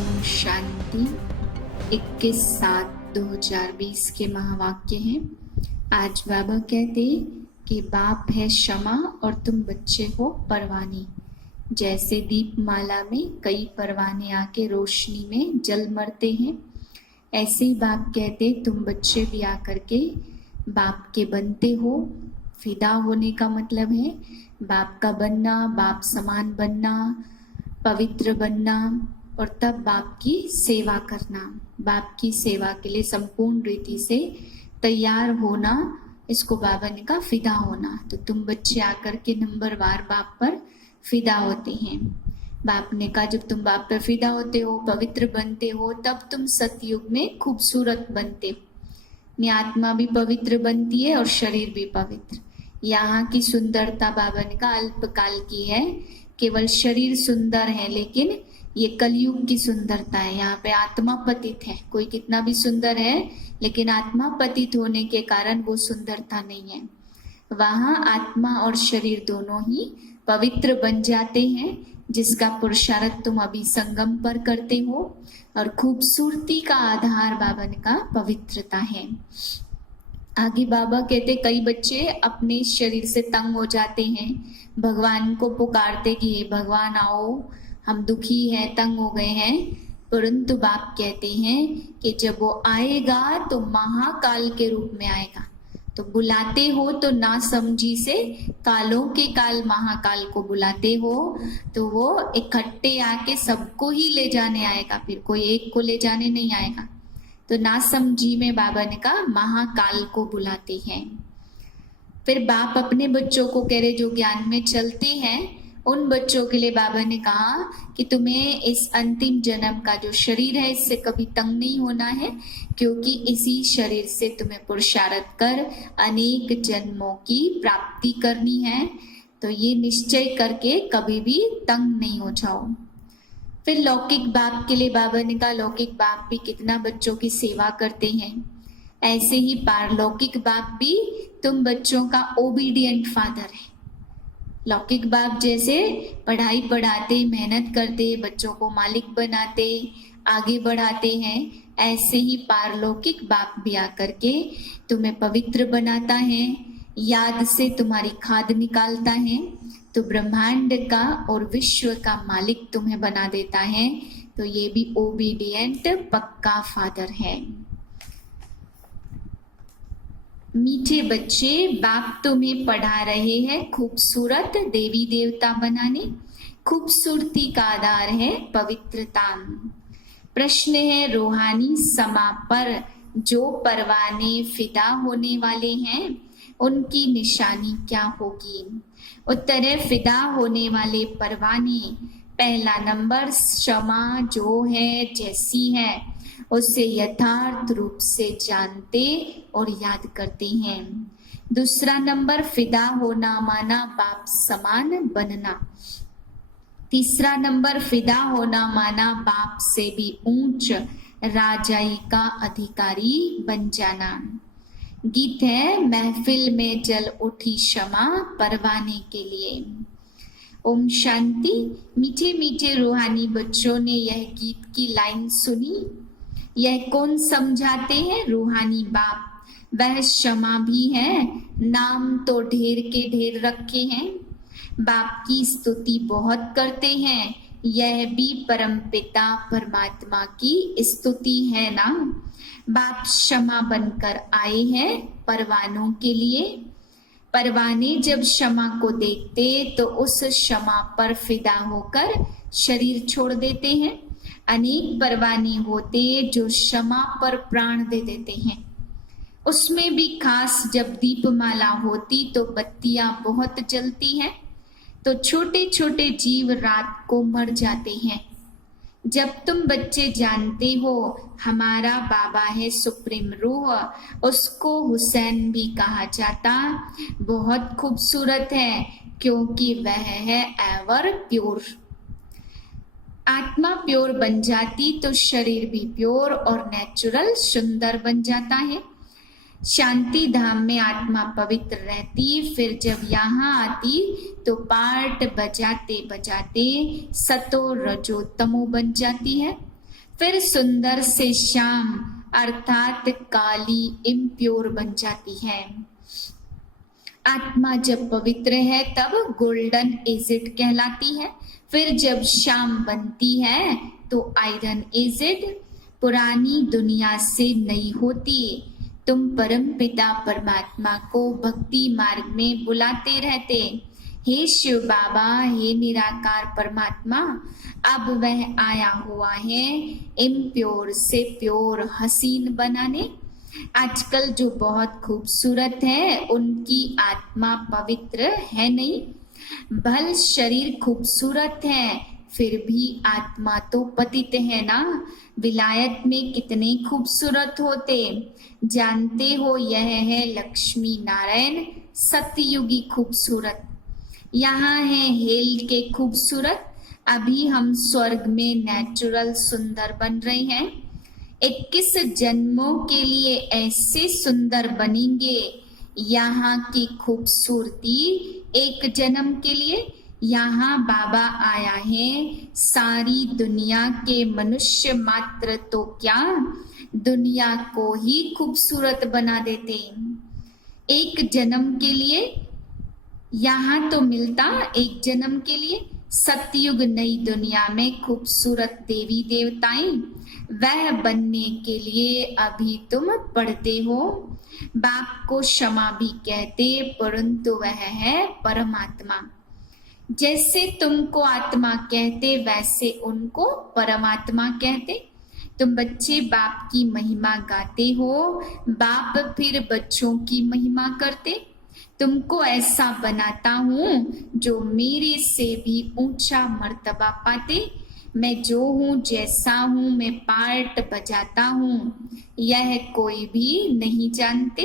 ओम शांति। 21/7/2020 के महावाक्य हैं। आज बाबा कहते कि बाप है क्षमा और तुम बच्चे हो परवाने। जैसे दीपमाला में कई परवाने आके रोशनी में जल मरते हैं, ऐसे ही बाप कहते तुम बच्चे भी आकर के बाप के बनते हो। फिदा होने का मतलब है बाप का बनना, बाप समान बनना, पवित्र बनना और तब बाप की सेवा करना। बाप की सेवा के लिए संपूर्ण रीति से तैयार होना, इसको बाबा ने कहा फिदा होना। तो तुम बच्चे आकर के नंबरवार बाप पर फिदा होते हैं। बाप ने कहा जब तुम बाप पर फिदा होते हो, पवित्र बनते हो, तब तुम सतयुग में खूबसूरत बनते हो। आत्मा भी पवित्र बनती है और शरीर भी पवित्र। यहाँ की सुंदरता बाबा ने कहा अल्पकाल की है, केवल शरीर सुंदर है, लेकिन ये कलयुग की सुंदरता है। यहाँ पे आत्मा पतित है। कोई कितना भी सुंदर है, लेकिन आत्मा पतित होने के कारण वो सुंदरता नहीं है। वहाँ आत्मा और शरीर दोनों ही पवित्र बन जाते हैं, जिसका पुरुषार्थ तुम अभी संगम पर करते हो। और खूबसूरती का आधार बाबा ने कहा पवित्रता है। आगे बाबा कहते कई बच्चे अपने शरीर से तंग हो जाते हैं, भगवान को पुकारते कि हे भगवान आओ, हम दुखी हैं, तंग हो गए हैं। परंतु बाप कहते हैं कि जब वो आएगा तो महाकाल के रूप में आएगा। तो बुलाते हो तो ना समझी से कालों के काल महाकाल को बुलाते हो, तो वो इकट्ठे आके सबको ही ले जाने आएगा, फिर कोई एक को ले जाने नहीं आएगा। तो ना समझी में बाबा ने कहा महाकाल को बुलाते हैं। फिर बाप अपने बच्चों को कह रहे जो ज्ञान में चलते हैं, उन बच्चों के लिए बाबा ने कहा कि तुम्हें इस अंतिम जन्म का जो शरीर है इससे कभी तंग नहीं होना है, क्योंकि इसी शरीर से तुम्हें पुरुषार्थ कर अनेक जन्मों की प्राप्ति करनी है। तो ये निश्चय करके कभी भी तंग नहीं हो जाओ। फिर लौकिक बाप के लिए बाबा ने कहा लौकिक बाप भी कितना बच्चों की सेवा करते हैं, ऐसे ही पारलौकिक बाप भी तुम बच्चों का ओबीडियंट फादर है। लौकिक बाप जैसे पढ़ाई पढ़ाते, मेहनत करते, बच्चों को मालिक बनाते, आगे बढ़ाते हैं, ऐसे ही पारलौकिक बाप भी आकर के तुम्हें पवित्र बनाता है, याद से तुम्हारी खाद निकालता है, तो ब्रह्मांड का और विश्व का मालिक तुम्हें बना देता है। तो ये भी ओबीडियंट पक्का फादर है। मीठे बच्चे, बाप तुम्हें पढ़ा रहे हैं खूबसूरत देवी देवता बनाने। खूबसूरती का आधार है पवित्रता। प्रश्न है रूहानी समा पर जो परवाने फिदा होने वाले हैं, उनकी निशानी क्या होगी? उत्तर है फिदा होने वाले परवाने, पहला नंबर क्षमा जो है जैसी है उसे यथार्थ रूप से जानते और याद करते हैं। दूसरा नंबर फिदा होना माना बाप समान बनना। तीसरा नंबर फिदा होना माना बाप से भी ऊंच राजाई का अधिकारी बन जाना। गीत है महफिल में जल उठी क्षमा परवाने के लिए। ओम शांति। मीठे मीठे रूहानी बच्चों ने यह गीत की लाइन सुनी। यह कौन समझाते हैं? रूहानी बाप। वह क्षमा भी है, नाम तो ढेर के ढेर रखे हैं। बाप की स्तुति बहुत करते हैं, यह भी परमपिता परमात्मा की स्तुति है ना। बाप क्षमा बनकर आए हैं परवानों के लिए। परवाने जब क्षमा को देखते तो उस क्षमा पर फिदा होकर शरीर छोड़ देते हैं। अनेक परवाने होते जो क्षमा पर प्राण दे देते हैं। उसमें भी खास जब दीपमाला होती तो बत्तियां बहुत जलती हैं, तो छोटे छोटे जीव रात को मर जाते हैं। जब तुम बच्चे जानते हो हमारा बाबा है सुप्रीम रूह, उसको हुसैन भी कहा जाता, बहुत खूबसूरत है क्योंकि वह है एवर प्योर। आत्मा प्योर बन जाती तो शरीर भी प्योर और नेचुरल सुंदर बन जाता है। शांति धाम में आत्मा पवित्र रहती, फिर जब यहाँ आती तो पार्ट बजाते बजाते सतो रजो तमो बन जाती है। फिर सुंदर से श्याम अर्थात काली इम्प्योर बन जाती है। आत्मा जब पवित्र है तब गोल्डन एजिड कहलाती है। फिर जब श्याम बनती है तो आयरन एजिड पुरानी दुनिया से नई होती। तुम परम पिता परमात्मा को भक्ति मार्ग में बुलाते रहते, हे शिव बाबा, हे निराकार परमात्मा, अब वह आया हुआ है इम्प्योर से प्योर हसीन बनाने। आजकल जो बहुत खूबसूरत है उनकी आत्मा पवित्र है नहीं। भल शरीर खूबसूरत है फिर भी आत्मा तो पतित है ना। विलायत में कितने खूबसूरत होते, जानते हो यह है लक्ष्मी नारायण सतयुगी खूबसूरत। यहाँ है हेल के खूबसूरत। अभी हम स्वर्ग में नेचुरल सुंदर बन रहे हैं। 21 जन्मों के लिए ऐसे सुंदर बनेंगे। यहाँ की खूबसूरती एक जन्म के लिए। यहाँ बाबा आया है सारी दुनिया के मनुष्य मात्र तो क्या दुनिया को ही खूबसूरत बना देते। एक जन्म के लिए यहाँ तो मिलता, एक जन्म के लिए सतयुग नई दुनिया में खूबसूरत देवी देवताएं, वह बनने के लिए अभी तुम पढ़ते हो। बाप को क्षमा भी कहते परंतु वह है परमात्मा। जैसे तुमको आत्मा कहते वैसे उनको परमात्मा कहते। तुम बच्चे बाप की महिमा गाते हो, बाप फिर बच्चों की महिमा करते। तुमको ऐसा बनाता हूँ जो मेरे से भी ऊंचा मर्तबा पाते। मैं जो हूँ जैसा हूँ मैं पार्ट बजाता हूँ, यह कोई भी नहीं जानते।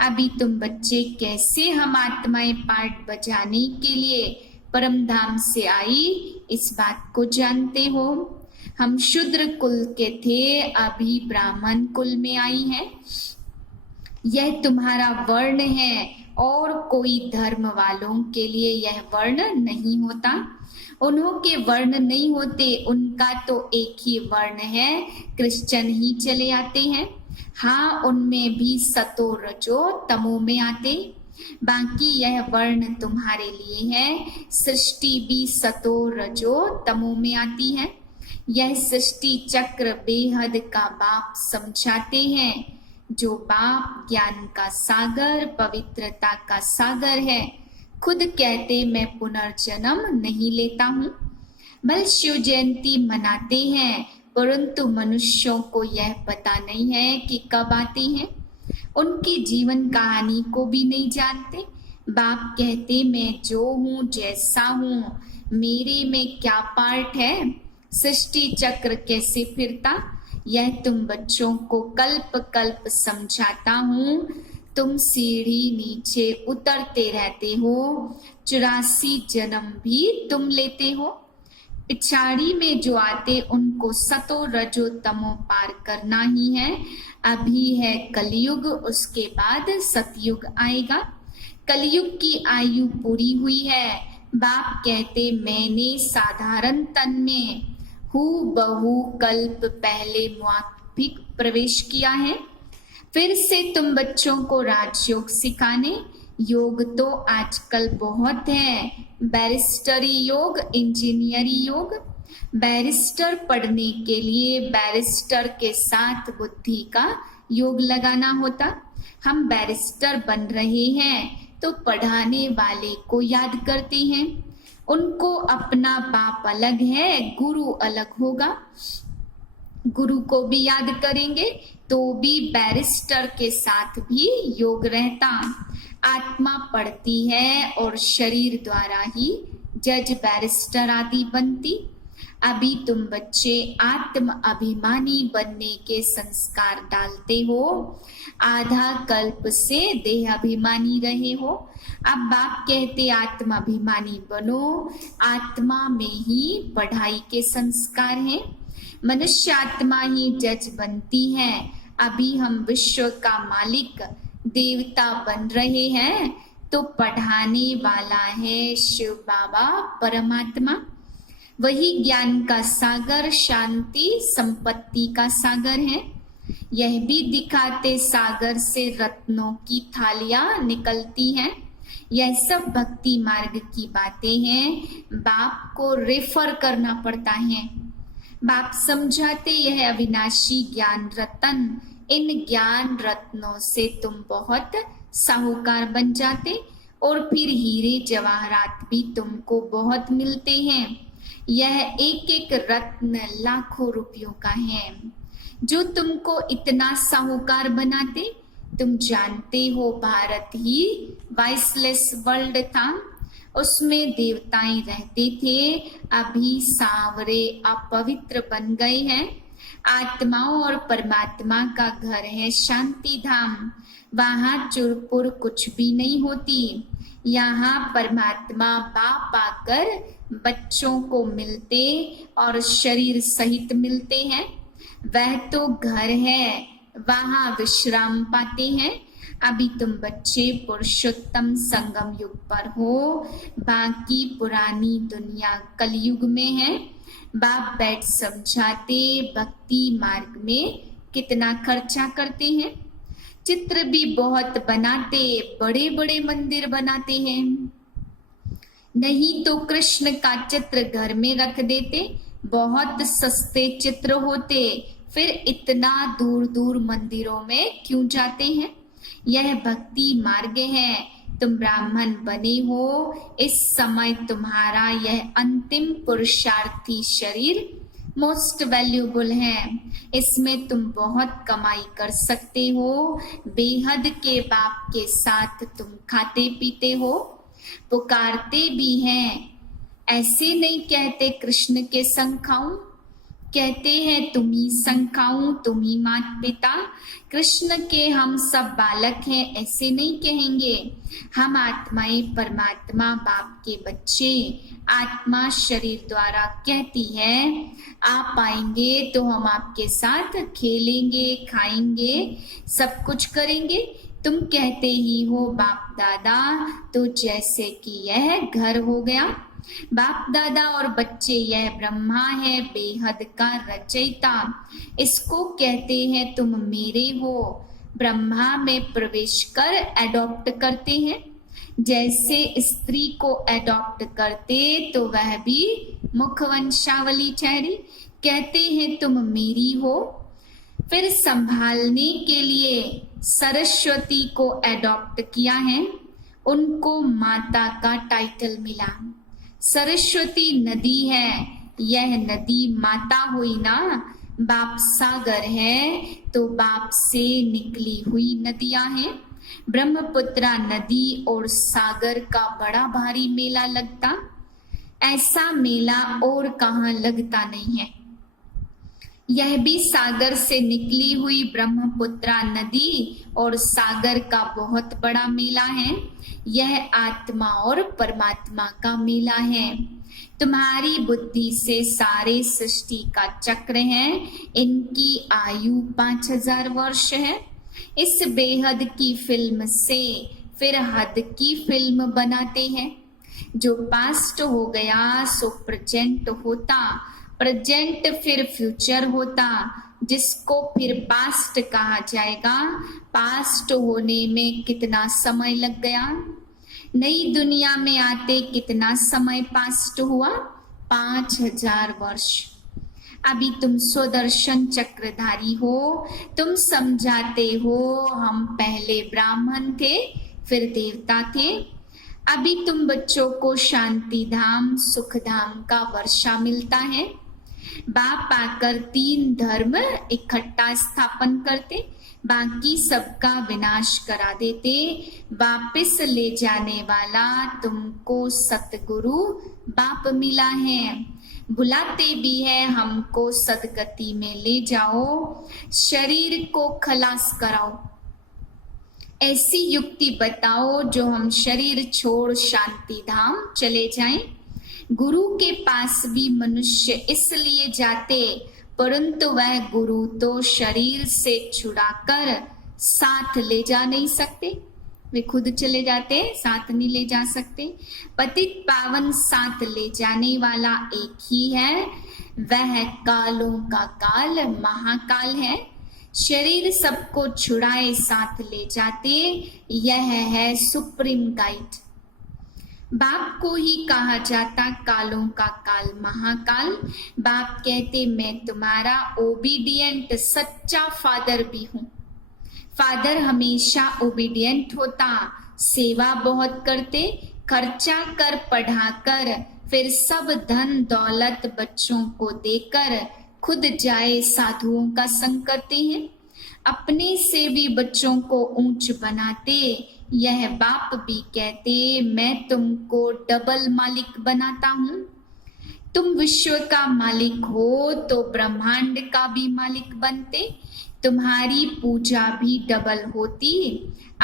अभी तुम बच्चे कैसे हम आत्माएं पार्ट बजाने के लिए परम धाम से आई इस बात को जानते हो। हम शूद्र कुल के थे, अभी ब्राह्मण कुल में आई हैं। यह तुम्हारा वर्ण है और कोई धर्म वालों के लिए यह वर्ण नहीं होता। उन्हों के वर्ण नहीं होते, उनका तो एक ही वर्ण है, क्रिश्चियन ही चले आते हैं। हाँ, उनमें भी सतो रजो तमो में आते। बाकी यह वर्ण तुम्हारे लिए है। सृष्टि भी सतो रजो तमो में आती है। यह सृष्टि चक्र बेहद का बाप समझाते हैं। जो बाप ज्ञान का सागर पवित्रता का सागर है, खुद कहते मैं पुनर्जन्म नहीं लेता हूँ। बल शिव जयंती मनाते हैं परंतु मनुष्यों को यह पता नहीं है कि कब आती है। उनकी जीवन कहानी को भी नहीं जानते। बाप कहते मैं जो हूँ जैसा हूँ, मेरे में क्या पार्ट है, सृष्टि चक्र कैसे फिरता, यह तुम बच्चों को कल्प कल्प समझाता हूँ। तुम सीढ़ी नीचे उतरते रहते हो, 84 जन्म भी तुम लेते हो। पिछाड़ी में जो आते उनको सतो रजो तमो पार करना ही है। अभी है कलयुग, उसके बाद सतयुग आएगा। कलयुग की आयु पूरी हुई है। बाप कहते मैंने साधारण तन में बहु कल्प पहले मौखिक प्रवेश किया है। फिर से तुम बच्चों को राजयोग सिखाने। योग तो आजकल बहुत है, बैरिस्टरी योग, इंजीनियरी योग। बैरिस्टर पढ़ने के लिए बैरिस्टर के साथ बुद्धि का योग लगाना होता। हम बैरिस्टर बन रहे हैं तो पढ़ाने वाले को याद करते हैं। उनको अपना बाप अलग है, गुरु अलग होगा। गुरु को भी याद करेंगे तो भी बैरिस्टर के साथ भी योग रहता। आत्मा पढ़ती है और शरीर द्वारा ही जज बैरिस्टर आदि बनती। अभी तुम बच्चे आत्म अभिमानी बनने के संस्कार डालते हो। आधा कल्प से देह अभिमानी रहे हो। अब बाप कहते आत्म अभिमानी बनो। आत्मा में ही पढ़ाई के संस्कार हैं। मनुष्य आत्मा ही जज बनती है। अभी हम विश्व का मालिक देवता बन रहे हैं तो पढ़ाने वाला है शिव बाबा परमात्मा। वही ज्ञान का सागर शांति संपत्ति का सागर है। यह भी दिखाते सागर से रत्नों की थालियां निकलती हैं। यह सब भक्ति मार्ग की बातें हैं। बाप को रेफर करना पड़ता है। बाप समझाते यह अविनाशी ज्ञान रतन, इन ज्ञान रत्नों से तुम बहुत साहूकार बन जाते और फिर हीरे जवाहरात भी तुमको बहुत मिलते हैं। यह एक एक रत्न लाखों रुपयों का है जो तुमको इतना साहूकार बनाते। तुम जानते हो भारत ही वाइसलेस वर्ल्ड था, उसमें देवताएं रहते थे, अभी सांवरे अपवित्र बन गए हैं। आत्माओं और परमात्मा का घर है शांति धाम, वहां चुरपुर कुछ भी नहीं होती। यहाँ परमात्मा बाप आकर बच्चों को मिलते और शरीर सहित मिलते हैं। वह तो घर है, वहां विश्राम पाते हैं। अभी तुम बच्चे पुरुषोत्तम संगम युग पर हो, बाकी पुरानी दुनिया कलयुग में है। बाप बैठ समझाते भक्ति मार्ग में कितना खर्चा करते हैं। चित्र भी बहुत बनाते, बड़े बड़े मंदिर बनाते हैं। नहीं तो कृष्ण का चित्र घर में रख देते, बहुत सस्ते चित्र होते। फिर इतना दूर दूर मंदिरों में क्यों जाते हैं? यह भक्ति मार्ग है। तुम ब्राह्मण बने हो, इस समय तुम्हारा यह अंतिम पुरुषार्थी शरीर मोस्ट वैल्यूबल है। इसमें तुम बहुत कमाई कर सकते हो। बेहद के बाप के साथ तुम खाते पीते हो, पुकारते भी हैं। ऐसे नहीं कहते कृष्ण के संग खाऊं, कहते हैं तुम ही संग खाऊं, तुम ही माता पिता। कृष्ण के हम सब बालक हैं ऐसे नहीं कहेंगे। हम आत्माएं परमात्मा बाप के बच्चे। आत्मा शरीर द्वारा कहती है आप आएंगे तो हम आपके साथ खेलेंगे, खाएंगे, सब कुछ करेंगे। तुम कहते ही हो बाप दादा, तो जैसे कि यह घर हो गया। बाप दादा और बच्चे, यह ब्रह्मा है बेहद का रचयिता। इसको कहते हैं तुम मेरे हो। ब्रह्मा में प्रवेश कर एडॉप्ट करते हैं। जैसे स्त्री को एडॉप्ट करते तो वह भी मुखवंशावली ठहरी। कहते हैं तुम मेरी हो। फिर संभालने के लिए सरस्वती को एडॉप्ट किया है, उनको माता का टाइटल मिला। सरस्वती नदी है, यह नदी माता हुई ना। बाप सागर है तो बाप से निकली हुई नदियां हैं। ब्रह्मपुत्रा नदी और सागर का बड़ा भारी मेला लगता, ऐसा मेला और कहाँ लगता नहीं है। यह भी सागर से निकली हुई ब्रह्मपुत्रा नदी और सागर का बहुत बड़ा मेला है। यह आत्मा और परमात्मा का मेला है। तुम्हारी बुद्धि से सारे सृष्टि का चक्र है। इनकी आयु 5000 वर्ष है। इस बेहद की फिल्म से फिर हद की फिल्म बनाते हैं। जो पास्ट हो गया सो प्रेजेंट होता, प्रेजेंट फिर फ्यूचर होता, जिसको फिर पास्ट कहा जाएगा। पास्ट होने में कितना समय लग गया। नई दुनिया में आते कितना समय पास्ट हुआ, 5000 वर्ष। अभी तुम स्वदर्शन चक्रधारी हो। तुम समझाते हो हम पहले ब्राह्मण थे फिर देवता थे। अभी तुम बच्चों को शांति धाम सुख धाम का वर्षा मिलता है। बाप आकर 3 धर्म इकट्ठा स्थापन करते, बाकी सबका विनाश करा देते। वापस ले जाने वाला तुमको सतगुरु बाप मिला है। बुलाते भी है हमको सदगति में ले जाओ, शरीर को खलास कराओ। ऐसी युक्ति बताओ जो हम शरीर छोड़ शांति धाम चले जाएं। गुरु के पास भी मनुष्य इसलिए जाते, परंतु वह गुरु तो शरीर से छुड़ाकर साथ ले जा नहीं सकते। वे खुद चले जाते, साथ नहीं ले जा सकते। पतित पावन साथ ले जाने वाला एक ही है, वह कालों का काल महाकाल है। शरीर सबको छुड़ाए साथ ले जाते, यह है सुप्रीम गाइड। बाप को ही कहा जाता कालों का काल महाकाल। बाप कहते मैं तुम्हारा ओबीडियंट सच्चा फादर भी हूँ। फादर हमेशा ओबीडियंट होता, सेवा बहुत करते, खर्चा कर पढ़ाकर, फिर सब धन दौलत बच्चों को देकर खुद जाए साधुओं का संग करते हैं। अपने से भी बच्चों को ऊंच बनाते, यह बाप भी कहते मैं तुमको डबल मालिक बनाता हूँ। तुम विश्व का मालिक हो तो ब्रह्मांड का भी मालिक बनते। तुम्हारी पूजा भी डबल होती,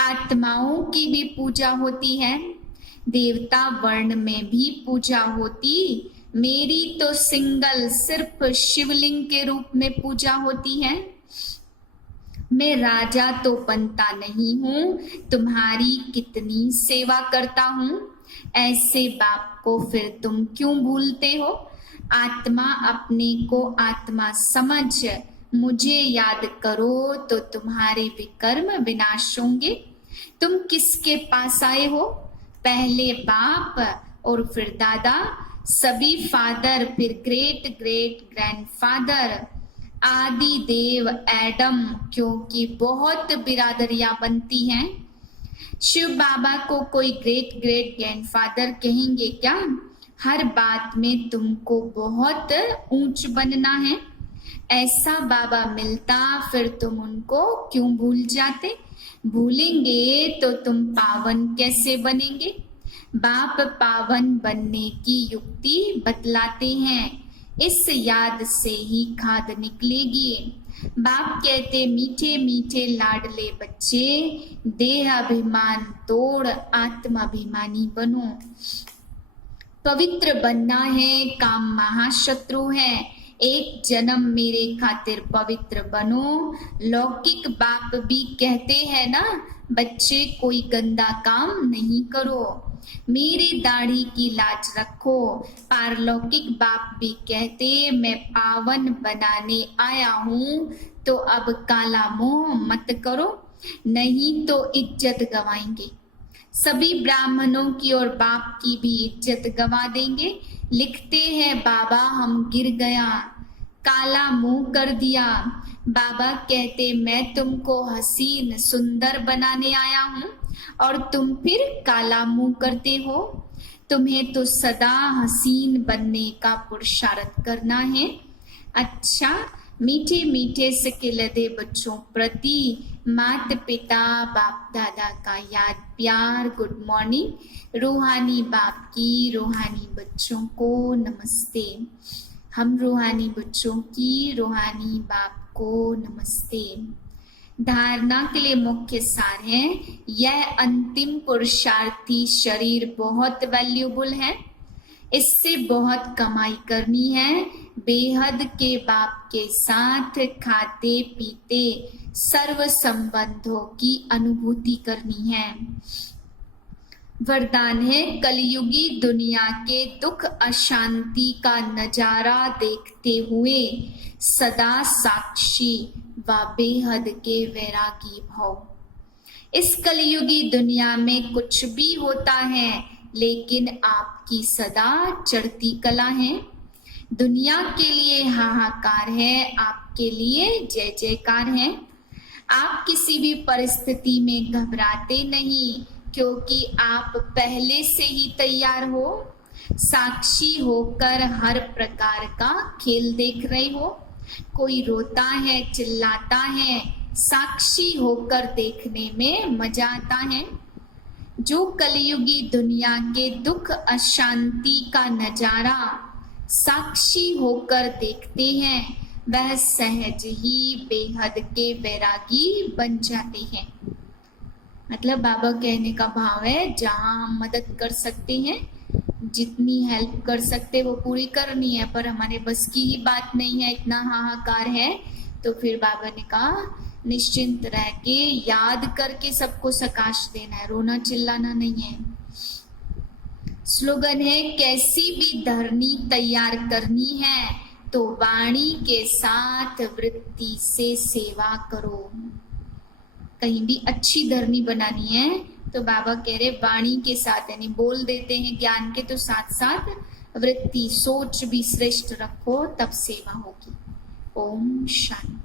आत्माओं की भी पूजा होती है, देवता वर्ण में भी पूजा होती। मेरी तो सिंगल सिर्फ शिवलिंग के रूप में पूजा होती है। मैं राजा तो बनता नहीं हूँ, तुम्हारी कितनी सेवा करता हूँ। ऐसे बाप को फिर तुम क्यों भूलते हो? आत्मा अपने को आत्मा समझ मुझे याद करो तो तुम्हारे विकर्म विनाश होंगे। तुम किसके पास आए हो? पहले बाप और फिर दादा, सभी फादर, फिर ग्रेट ग्रेट ग्रैंडफादर, आदि देव एडम, क्योंकि बहुत बिरादरियां बनती हैं। शिव बाबा को कोई ग्रेट ग्रेट ग्रैंडफादर कहेंगे क्या? हर बात में तुमको बहुत ऊंच बनना है। ऐसा बाबा मिलता फिर तुम उनको क्यों भूल जाते? भूलेंगे तो तुम पावन कैसे बनेंगे? बाप पावन बनने की युक्ति बतलाते हैं, इस याद से ही खाद निकलेगी। बाप कहते मीठे मीठे लाडले बच्चे, देह अभिमान तोड़ आत्माभिमानी बनो। पवित्र बनना है, काम महाशत्रु है। एक जन्म मेरे खातिर पवित्र बनो। लौकिक बाप भी कहते हैं ना, बच्चे कोई गंदा काम नहीं करो, मेरी दाढ़ी की लाज रखो। पारलौकिक बाप भी कहते मैं पावन बनाने आया हूँ, तो अब काला मोह मत करो, नहीं तो इज्जत गवाएंगे। सभी ब्राह्मणों की और बाप की भी इज्जत गवा देंगे। लिखते हैं बाबा हम गिर गया, काला मुंह कर दिया। बाबा कहते मैं तुमको हसीन सुंदर बनाने आया हूँ और तुम फिर काला मुंह करते हो। तुम्हें तो सदा हसीन बनने का पुरुषार्थ करना है। अच्छा, मीठे मीठे सिकिलदे बच्चों प्रति माता पिता बाप दादा का याद प्यार गुड मॉर्निंग। रूहानी बाप की रूहानी बच्चों को नमस्ते। हम रूहानी बच्चों की रूहानी बाप को नमस्ते। धारणा के लिए मुख्य सार है, यह अंतिम पुरुषार्थी शरीर बहुत वैल्यूबल है, इससे बहुत कमाई करनी है। बेहद के बाप के साथ खाते पीते सर्व संबंधों की अनुभूति करनी है। वरदान है, कलयुगी दुनिया के दुख अशांति का नजारा देखते हुए सदा साक्षी व बेहद के वैरागी भव। इस कलयुगी दुनिया में कुछ भी होता है, लेकिन आपकी सदा चढ़ती कला है। दुनिया के लिए हाहाकार है, आपके लिए जय जयकार है। आप किसी भी परिस्थिति में घबराते नहीं, क्योंकि आप पहले से ही तैयार हो। साक्षी होकर हर प्रकार का खेल देख रहे हो। कोई रोता है, चिल्लाता है, साक्षी होकर देखने में मजा आता है। जो कलयुगी दुनिया के दुख अशांति का नजारा साक्षी होकर देखते हैं, वह सहज ही बेहद के वैरागी बन जाते हैं। मतलब बाबा कहने का भाव है, जहां हम मदद कर सकते हैं, जितनी हेल्प कर सकते वो पूरी करनी है, पर हमारे बस की ही बात नहीं है, इतना हाहाकार है, तो फिर बाबा ने कहा निश्चिंत रह के याद करके सबको सकाश देना है, रोना चिल्लाना नहीं है। स्लोगन है, कैसी भी धरनी तैयार करनी है तो वाणी के साथ वृत्ति से सेवा करो। कहीं भी अच्छी धरनी बनानी है तो बाबा कह रहे वाणी के साथ, यानी बोल देते हैं ज्ञान के, तो साथ साथ वृत्ति सोच भी श्रेष्ठ रखो, तब सेवा होगी। ओम शांति।